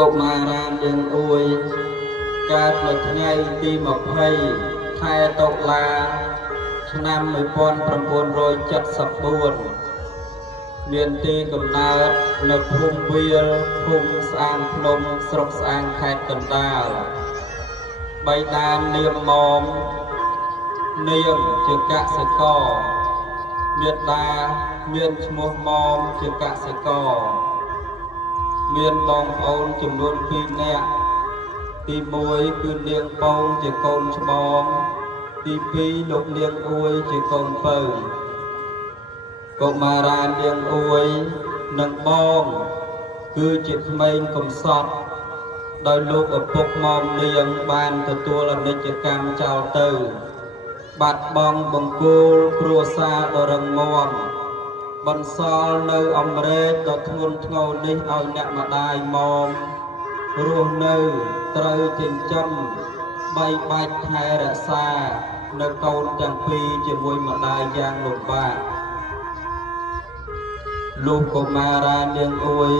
កុមារានយើងអួយកើតនៅថ្ងៃទី20 ខែតុលាឆ្នាំ1974មានទីកំណើតនៅភូមិវាលភូមិស្អាងភ្នំស្រុកស្អាងខេត្តកណ្ដាលបៃតានាងមុំនាងជាកសិករមាតាមានឈ្មោះមុំជាកសិករមានបងប្អូនចំនួន2នាក់ទី1គឺនាងពងជាកូនច្បងទី2លោកនាងអួយជាកូនពៅកុមារាននាងអួយនិងបងគឺជាក្មេងកំសត់ដោយលោកឪពុកមុំនាងបានទទួលអនិច្ចកម្មចោលទៅបាត់បង់បង្គោលគ្រួសារដ៏រឹងមាំបន្សល់នៅអំរែកដ៏ធ្ងន់ធ្ងរនេះឲ្យអ្នកម្ដាយមុំរស់នៅត្រូវចិញ្ចឹមបីបាច់ថែរក្សានៅកូនទាំងពីរជាមួយម្ដាយយ៉ាងលំបាកលោកកុមារានាងអួយ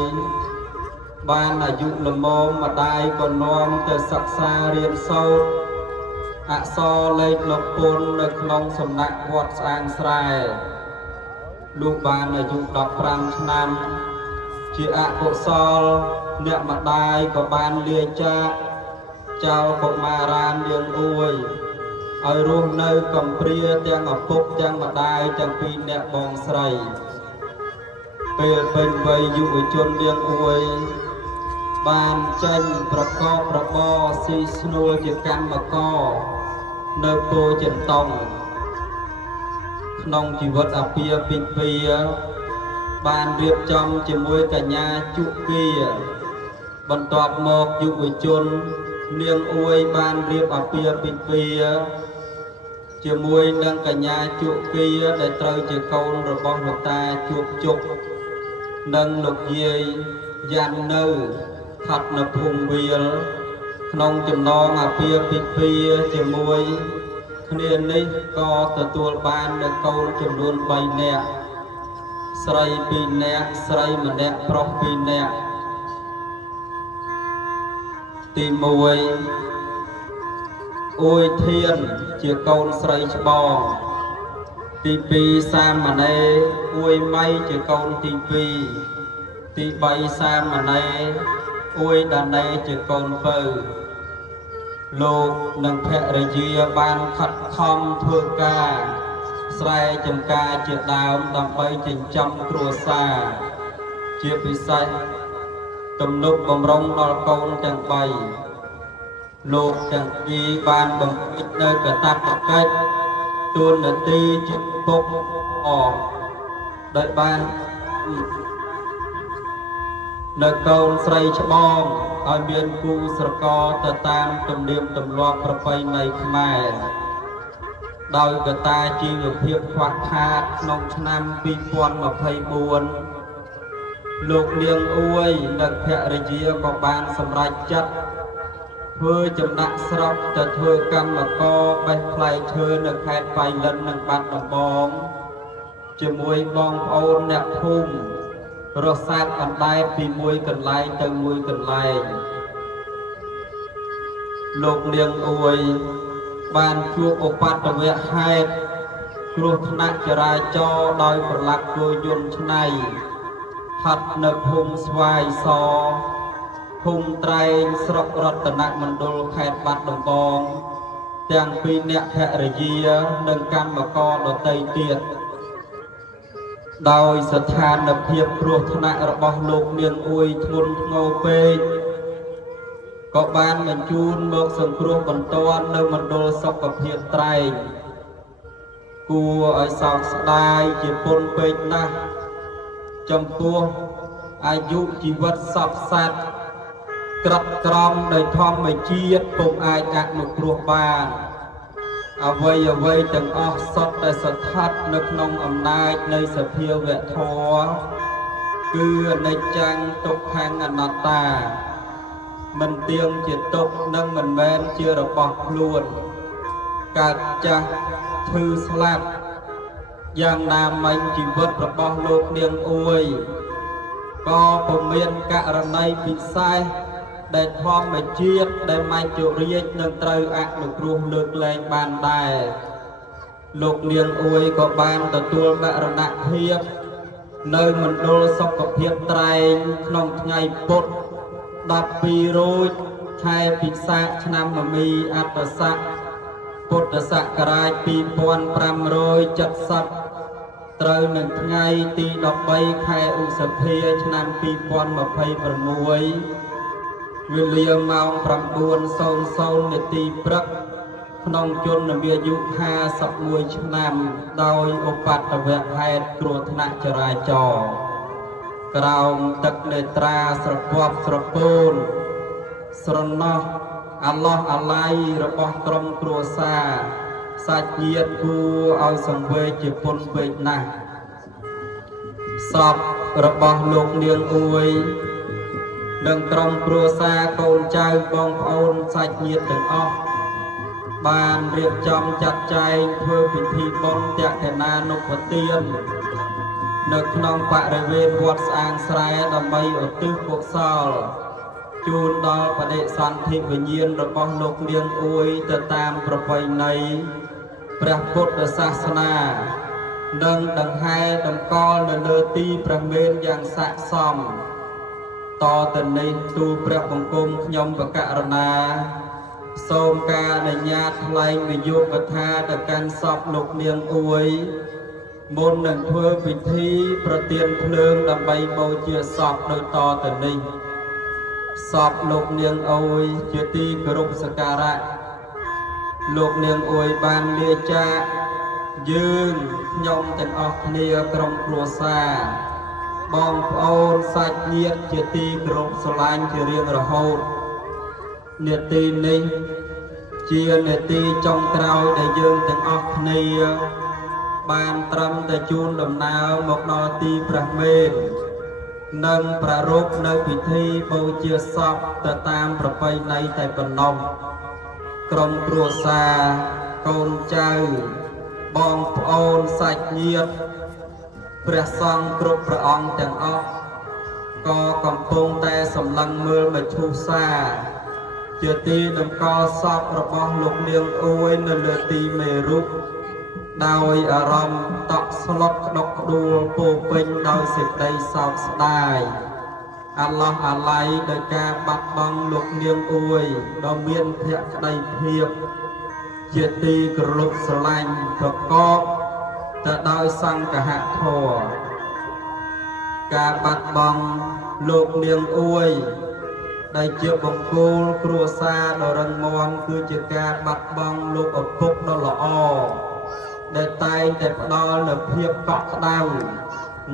បានអាយុល្មមម្ដាយក៏នាំទៅសិក្សារៀនសូត្រអក្សរលេខលោកពុននៅក្នុងសំណាក់វត្តស្អាងស្រែលោកបានអាយុ15ឆ្នាំជាអកុសលអ្នកម្ដាយក៏បានលាចាកចោលកុមារាននាងអួយឲ្យរស់នៅកំព្រាទាំងឪពុកទាំងម្ដាយទាំងពីរអ្នកបងស្រីពេលពេញវ័យយុវជននាងអួយបានចេញប្រកបរបរស៊ីស្នួលជាកម្មករនៅពោធិ៍ចិនតុងក្នុងជីវិតអាពាហ៍ពិពាហ៍បានរៀបចំជាមួយកញ្ញាជុគាបន្ទាប់មកយុវជននាងអួយបានរៀបអាពាហ៍ពិពាហ៍ជាមួយនឹងកញ្ញាជុគាដែលត្រូវជាកូនរបស់លោកតាជួបជុកនិងលោកយាយយ៉ាន់នៅស្ថិតនៅភូមិវាលក្នុងចំណងអាពាហ៍ពិពាហ៍ជាមួយគ្នានេះក៏ទទួលបាននូវកូនចំនួន3នាក់ស្រី2នាក់ស្រី1នាក់ប្រុស2នាក់ទី1អួយធានជាកូនស្រីច្បងទី2សាមណេរអួយម៉ៃជាកូនទី2ទី3សាមណេរអួយដាណេជាកូនពៅលោកនិងភរិយាបានខិតខំធ្វើការស្រែចម្ការជាដើមដើម្បីចិញ្ចឹមគ្រួសារជាពិសេសទំនុកបម្រុងដល់កូនទាំង3លោកទាំងពីរបានបំពេញនៅកាតព្វកិច្ចតួនាទីជាពុកអដោយបាននៅកូនស្រីច្បងឲ្យមានគូស្រករទៅតាមទំនៀមទម្លាប់ប្រពៃណីខ្មែរដោយកត្តាជីវភាពខ្វះខាតក្នុងឆ្នាំ2024លោកនាងអួយនិងភរិយាក៏បានសម្រេចចិត្តធ្វើចំណាក់ស្រុកទៅធ្វើកម្មករបេះផ្លែឈើនៅខេត្តបៃលិននិងបាត់ដំបងជាមួយបងប្អូនអ្នកភូមិរសាត់អណ្ដែតពីមួយកន្លែងទៅមួយកន្លែងលោកនាងអួយបានជួបឧបទ្ទវហេតុគ្រោះថ្នាក់ចរាចរណ៍ដោយប្រឡាក់គោយន្តឆ្នៃស្ថិតនៅភូមិស្វាយសភូមិត្រែងស្រុករតនមណ្ឌលខេត្តបាត់ដំបងទាំងពីរអ្នកភរិយានិងកម្មករដទៃទៀតដោយស្ថានភាពគ្រោះថ្នាក់របស់លោកនាងអួយធ្ងន់ធ្ងរពេកក៏បានបញ្ជូនមកសង្គ្រោះបន្ទាន់នៅមណ្ឌលសុខភាពត្រែងគួរឲ្យសោកស្ដាយជាពុនពេកណាស់ចំពោះអាយុជីវិតសពសត្វក្រិតក្រមដោយធម្មជាតិពុំអាចអនុគ្រោះបានអ្វីទាំងអស់សុទ្ធតែស្ថិតនៅក្នុងអំណាចនៃសភាវៈធម៌គឺអនិច្ចំទុក្ខំអនត្តាមិនទៀងជាទុក្ខនិងមិនមែនជារបស់ខ្លួនកើតចាស់ឈឺស្លាប់យ៉ាងណាមិញជីវិតរបស់លោកនាងអួយក៏ពុំមានករណីពិសេស ដែលធម្មជាតិដែលមិនជរាជនឹងត្រូវអនុគ្រោះលើកលែងបានដែរលោកនាងអួយក៏បានទទួលមរណភាពនៅមណ្ឌលសុខភាពត្រែងក្នុងថ្ងៃពុទ្ធ12រោចខែពិសាខឆ្នាំមមីអត្តស័កពុទ្ធសករាជ2570ត្រូវនឹងថ្ងៃទី13ខែឧសភាឆ្នាំ2026វេលាម៉ោង 9:00 នាទីព្រឹកក្នុងជន្មាយុ51ឆ្នាំដោយឧបទ្ទវហេតុគ្រោះថ្នាក់ចរាចរណ៍ក្រោមទឹកនេត្រាស្រពាប់ស្រពោនស្រណោះអាឡោះអាឡៃរបស់ក្រុមគ្រួសារសាច់ញាតិគួរឲ្យសង្វេគជាពុនពេកណាស់សពរបស់លោកនាងអួយនិងក្រុមគ្រួសារកូនចៅបងប្អូនសាច់ញាតិទាំងអស់បានរៀបចំចាត់ចែងធ្វើពិធីបុណ្យតក្កណានុប្បទាននៅក្នុងបរិវេណវត្តស្អាងស្រែដើម្បីឧទ្ទិសកុសលជូនដល់បដិសន្ធិវិញ្ញាណរបស់លោកនាងអួយទៅតាមប្រពៃណីព្រះពុទ្ធសាសនានិងដង្ហែតម្កល់នៅលើទីព្រះមេនយ៉ាងស័ក្តិសមតទៅនេះទូលព្រះបង្គំខ្ញុំបកករណាសូមការអនុញ្ញាតថ្លែងវិយោគថាទៅកាន់សពលោកនាងអួយមុននឹងធ្វើពិធីប្រទានភ្លើងដើម្បីបូជាសពដោយតទៅនេះសពលោកនាងអួយជាទីគោរពសក្ការៈលោកនាងអួយបានលាចាកយើងខ្ញុំទាំងអស់គ្នាក្រុមគ្រួសារបងប្អូនសាច់ញាតិជាទីគោរពស្រឡាញ់ជារៀងរហូតនាទីនេះជានាទីចុងក្រោយដែលយើងទាំងអស់គ្នាបានត្រឹមតែជូនដំណើរមកដល់ទីព្រះមេននិងប្រារព្ធនៅពិធីបូជាសពទៅតាមប្រពៃណីតែប៉ុណ្ណោះក្រុមគ្រួសារកូនចៅបងប្អូនសាច់ញាតិព្រះសង្ឃគ្រប់ព្រះអង្គទាំងអស់ក៏កំពុងតែសម្លឹងមើលមឈូសសាជាទីតម្កល់សពរបស់លោកនាងអួយនៅលើទីមេរុដោយអារម្មណ៍តក់ស្លុតក្តុកក្តួលពោពេញដោយសេចក្តីសោកស្ដាយអាឡោះអាឡៃដោយការបាត់បង់លោកនាងអួយដ៏មានភក្តីភាពជាទីគោរពស្រឡាញ់ប្រកបទៅដោយសង្ឃធម៌ការបាត់បង់លោកនាងអួយដែលជាបង្គោលគ្រួសារដ៏រឹងមាំគឺជាការបាត់បង់លោកឪពុកដ៏ល្អដែលតែងតែផ្ដល់នូវភាពកក់ក្ដៅ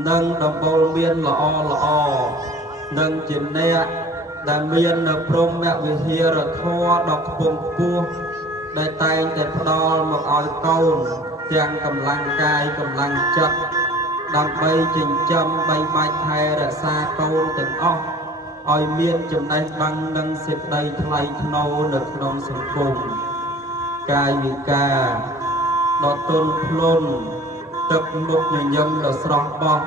និងដំបូលមានល្អនិងជាអ្នកដែលមាននៅព្រហ្មវិហារធម៌ដ៏ខ្ពង់ខ្ពស់ដែលតែងតែផ្ដល់មកឲ្យកូនទាំងកម្លាំងកាយកម្លាំងចិត្តដើម្បីចិញ្ចឹមបីបាច់ថែរក្សាកូនទាំងអស់ឲ្យមានចំណេះដឹងនិងសេចក្តីថ្លៃថ្នូរនៅក្នុងសង្គមកាយវិការដ៏ទន់ភ្លន់ទឹកមុខញញឹមដ៏ស្រស់បោះ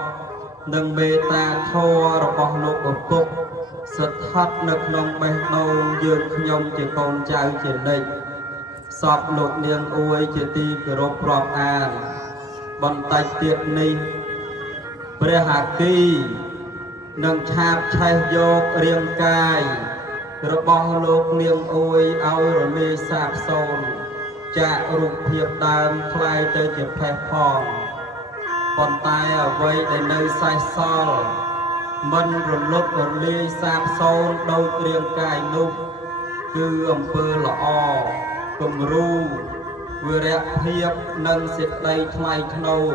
និងមេត្តាធម៌របស់លោកឪពុកស្ថិតនៅក្នុងបេះដូងយើងខ្ញុំជាកូនចៅជានិច្ចសពលោកនាងអួយជាទីគោរពរាប់អានបន្តិចទៀតនេះព្រះហាគីនឹងឆាបឆេះយករាងកាយរបស់លោកនាងអួយឲ្យរលាយសាបសូន្យចាករូបភាពដើមคล้ายទៅជាផេះផងប៉ុន្តែអ្វីដែលនៅសេសសល់មិនរលត់រលាយសាបសូន្យដោយរាងកាយនោះគឺអំពើល្អគំរូវិរៈភាពនិងសេចក្តីថ្លៃថ្នូរ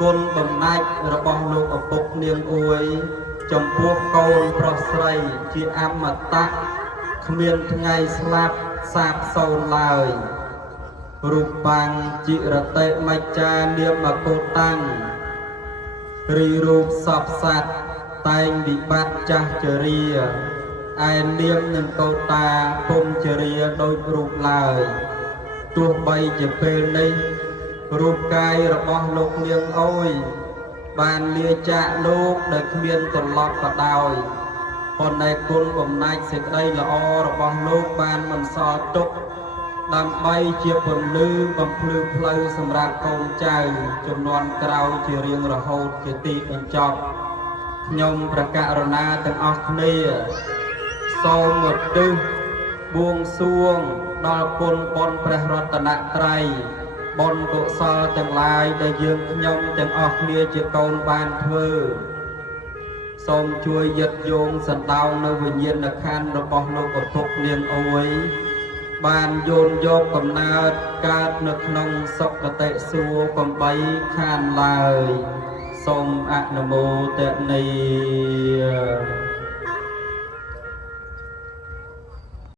គុណបំណាច់របស់លោកឪពុកនាងអួយចំពោះកូនប្រុសស្រីជាអមតៈគ្មានថ្ងៃស្លាប់សាបសូន្យឡើយរូបាំងจิរតិមច្ចានាមកោតាំងរីរូបសពសត្វតែងវិបត្តិចាស់ចរាឯនាមនិងកោតាពុំចរាដោយរូបឡើយទោះបីជាពេលនេះរូបកាយរបស់លោកនាងអួយបានលាចាកលោកដោយគ្មានត្រឡប់ក៏ដោយ ប៉ុន្តែគុណបំណាច់សេចក្តីល្អរបស់លោកបានមិនសល់ទុកដើម្បីជាពន្លឺបំភ្លឺផ្លូវសម្រាប់កូនចៅជំនាន់ក្រោយជារៀងរហូតជាទីបញ្ចប់ខ្ញុំព្រះករុណាទាំងអស់គ្នាសូមឧទ្ទិសបួងសួងដល់គុណបុណ្យព្រះរតនត្រ័យបុណ្យកុសលទាំងឡាយដែលយើងខ្ញុំទាំងអស់គ្នាជាកូនបានធ្វើសូមជួយយឹតយោងសណ្ដោងនៅវិញ្ញាណក្ខន្ធរបស់លោកឪពុកនាងអួយបានយោនយកកំណើតកើតនៅក្នុងសុគតិសួគ៌កំបីខានឡើយសូមអនុមោទនា